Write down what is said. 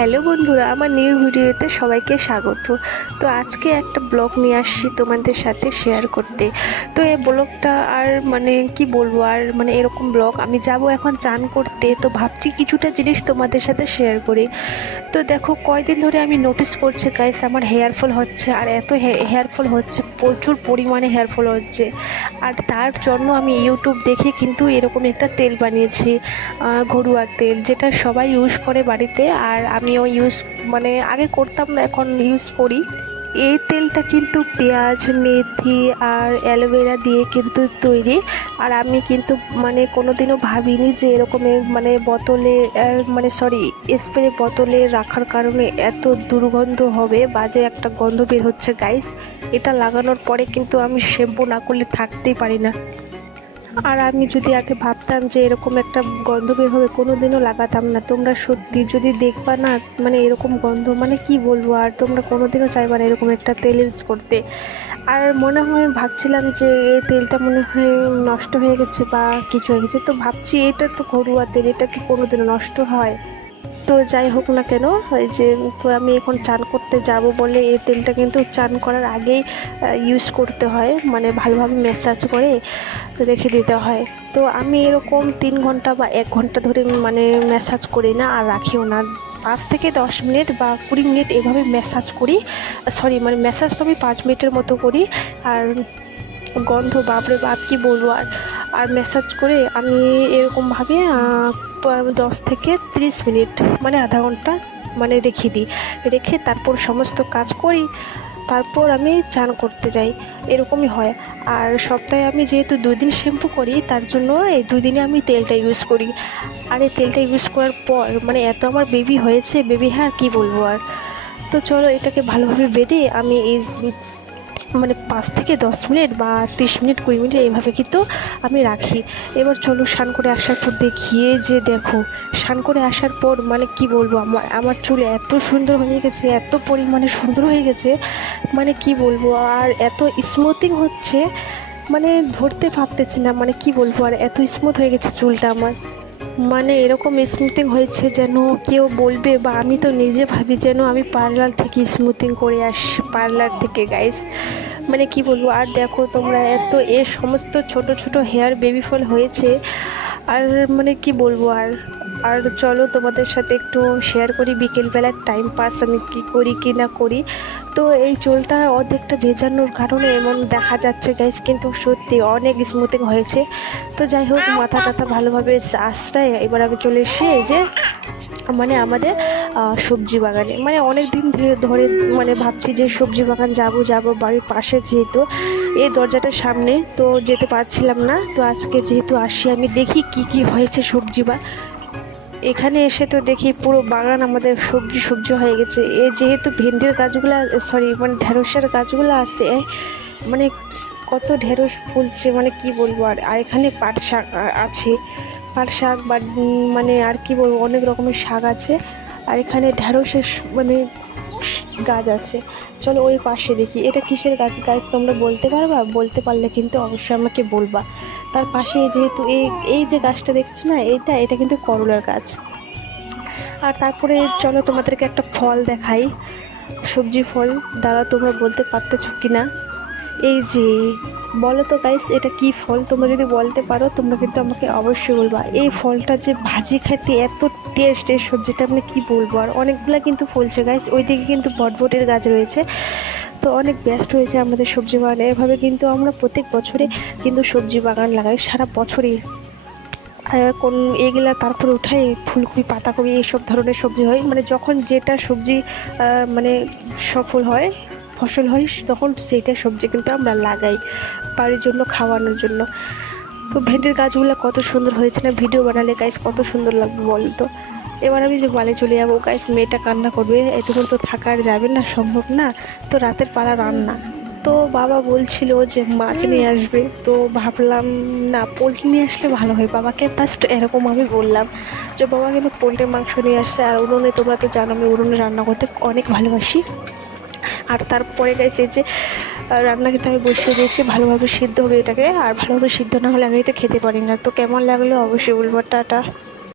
Hello বন্ধুরা, আমার new ভিডিওতে সবাইকে স্বাগত। তো আজকে একটা ব্লগ নিয়ে আসছি তোমাদের সাথে শেয়ার করতে। তো এই ব্লগটা আর কি বলবো, আর এরকম ব্লগ আমি যাব এখন চান করতে, তো ভাবছি কিছুটা জিনিস তোমাদের সাথে শেয়ার করি। তো দেখো, কয়দিন ধরে আমি নোটিস করছি গাইস, আমার হেয়ার ফল হচ্ছে, আর এত হেয়ার ফল হচ্ছে, প্রচুর পরিমাণে হেয়ার ফল হচ্ছে। আর তার জন্য আমি ইউটিউব দেখে কিন্তু এরকম একটা তেল বানিয়েছি, ঘরোয়া তেল, যেটা সবাই ইউজ করে বাড়িতে, আর আমিও আগে করতাম না, এখন ইউজ করি। এই তেলটা কিন্তু পেঁয়াজ, মেথি আর অ্যালোভেরা দিয়ে কিন্তু তৈরি। আর আমি কিন্তু কোনোদিনও ভাবিনি যে এরকমের বোতলে স্প্রে বোতলে রাখার কারণে এত দুর্গন্ধ হবে, বাজে একটা গন্ধ বের হচ্ছে গাইস। এটা লাগানোর পরে কিন্তু আমি শ্যাম্পু না করলে থাকতেই পারি না। আর আমি যদি আগে ভাবতাম যে এরকম একটা গন্ধ বের হবে, কোনো দিনও লাগাতাম না। তোমরা সত্যি যদি দেখবা না, এরকম গন্ধ, কি বলবো, আর তোমরা কোনো দিনও চাইবা না এরকম একটা তেল ইউজ করতে। আর মনে হয় ভাবছিলাম যে এই তেলটা মনে হয় নষ্ট হয়ে গেছে বা কিছু হয়ে গেছে, তো ভাবছি এটা তো ঘরোয়া তেল, এটা কি কোনো দিনও নষ্ট হয়? তো যাই হোক না কেন, এই যে তো আমি এখন চান করতে যাব বলে এই তেলটা কিন্তু চান করার আগেই ইউজ করতে হয়, ভালোভাবে ম্যাসাজ করে রেখে দিতে হয়। তো আমি এরকম 3 ঘন্টা বা 1 ঘন্টা ধরে ম্যাসাজ করি না, আর রাখিও না। 5 থেকে 10 মিনিট বা 20 মিনিট এভাবে ম্যাসাজ করি। ম্যাসাজ তো আমি 5 মিনিটের মতো করি। আর গন্ধ, বাপরে বাপ, কী বলবো। আর আর ম্যাসাজ করে আমি এরকমভাবে 10 থেকে 30 মিনিট, আধা ঘন্টা রেখে দিই। রেখে তারপর সমস্ত কাজ করি, তারপর আমি চান করতে যাই, এরকমই হয়। আর সপ্তাহে আমি যেহেতু 2 দিন শ্যাম্পু করি, তার জন্য এই 2 দিনে আমি তেলটা ইউজ করি। আর এই তেলটা ইউজ করার পর এত আমার বেবি হয়েছে, বেবি হ্যাঁ কী বলবো আর। তো চলো, এটাকে ভালোভাবে বেঁধে আমি এই 5 থেকে 10 মিনিট বা 30 মিনিট 20 মিনিট এইভাবে কিন্তু আমি রাখি। এবার চলো, স্নান করে আসার পর দেখিয়ে যে দেখো, স্নান করে আসার পর কি বলবো, আমার চুল এত সুন্দর হয়ে গেছে, এত পরিমাণে সুন্দর হয়ে গেছে, কি বলবো। আর এত স্মুথিং হচ্ছে, ধরতে পারতেছি না, কি বলবো। আর এত স্মুথ হয়ে গেছে চুলটা আমার, এরকম স্মুথিং হয়েছে যেন কেউ বলবে, বা আমি তো নিজে ভাবি যেন আমি পার্লার থেকে স্মুথিং করে আসি, পার্লার থেকে গাইস। কি বলবো। আর দেখো তোমরা, এত সমস্ত ছোট ছোট হেয়ার বেবি ফল হয়েছে, আর কি বলবো। আর আর চলো তোমাদের সাথে একটু শেয়ার করি বিকেলবেলার টাইম পাস আমি কি করি কি না করি। তো এই চুলটা অর্ধেকটা ভেজানোর কারণে এমন দেখা যাচ্ছে গাইস, কিন্তু সত্যি অনেক স্মুথিং হয়েছে। তো যাই হোক, মাথা টাথা ভালোভাবে আশ্রয় এবার আমি চলে এসে এই যে আমাদের সবজি বাগানে, অনেক দিন ধরে ভাবছি যে সবজি বাগান যাব বাড়ির পাশে, যেহেতু এই দরজাটার সামনে, তো যেতে পারছিলাম না। তো আজকে যেহেতু আসি, আমি দেখি কি কি হয়েছে সবজি। বা এখানে এসে তো দেখি পুরো বাগান আমাদের সবজি সবজি হয়ে গেছে। যেহেতু ভেন্ডির গাছগুলো, ঢেঁড়সের গাছগুলো আছে, মানে কত ঢেঁড়স ফুলছে, কি বলবো। আর এখানে পাট শাক আছে, পাট শাক বা আর কি বলবো, অনেক রকমের শাক আছে। আর এখানে ঢেঁড়সের গাছ আছে। চলো ওই পাশে দেখি, এটা কিসের গাছ গাছ তোমরা বলতে পারবা? বলতে পারলে কিন্তু অবশ্যই আমাকে বলবা। তার পাশে যেহেতু এই যে গাছটা দেখছো না, এটা কিন্তু করলার গাছ। আর তারপরে চলো তোমাদেরকে একটা ফল দেখাই, সবজি ফল। দাদা তোমরা বলতে পারতেছো কি না? এই যে, বলো তো গাইস, এটা কি ফল? তোমরা যদি বলতে পারো তোমরা কিন্তু আমাকে অবশ্যই বলবা। এই ফলটা যে ভাজি খেতে এত টেস্ট, এই সবজিটা কি বলবো। আর অনেকগুলো কিন্তু ফলছে গাইস, ওইদিকে কিন্তু বটবটের গাছ রয়েছে। তো অনেক ব্যস্ত হয়েছে আমাদের সবজি বাগানে। এভাবে কিন্তু আমরা প্রত্যেক বছরে কিন্তু সবজি বাগান লাগাই, সারা বছরই। কোন এগুলা তারপরে উঠাই ফুলকপি, পাতাকপি, এইসব ধরনের সবজি হয়, যখন যেটা সবজি সফল হয়, ফসল হয়, তখন সেইটা সবজি কিন্তু আমরা লাগাই বাড়ির জন্য, খাওয়ানোর জন্য। তো ভেন্ডির গাছগুলো কত সুন্দর হয়েছে না, ভিডিও বানালে গাইস কত সুন্দর লাগবে বলো তো। এবার আমি যে বাড়ি চলে যাবো গাইস, মেয়েটা কান্না করবে, এতক্ষণ তো থাকা আর যাবে না, সম্ভব না। তো রাতের পালা রান্না, তো বাবা বলছিল যে মাছ নিয়ে আসবে, তো ভাবলাম না, পোলট্রি নিয়ে আসলে ভালো হয়। বাবাকে ফার্স্ট এরকম আমি বললাম যে বাবা কিন্তু পোলট্রির মাংস নিয়ে আসছে। আর উনুনে, তোমরা তো জানো আমি উনুনে রান্না করতে অনেক ভালোবাসি। আর তারপরে গেছে যে রান্না কিন্তু আমি বসিয়ে দিয়েছি, ভালোভাবে সিদ্ধ হবে এটাকে। আর ভালোভাবে সিদ্ধ না হলে আমি তো খেতে পারি না। তো কেমন লাগলো অবশ্যই বলবো। টাটা।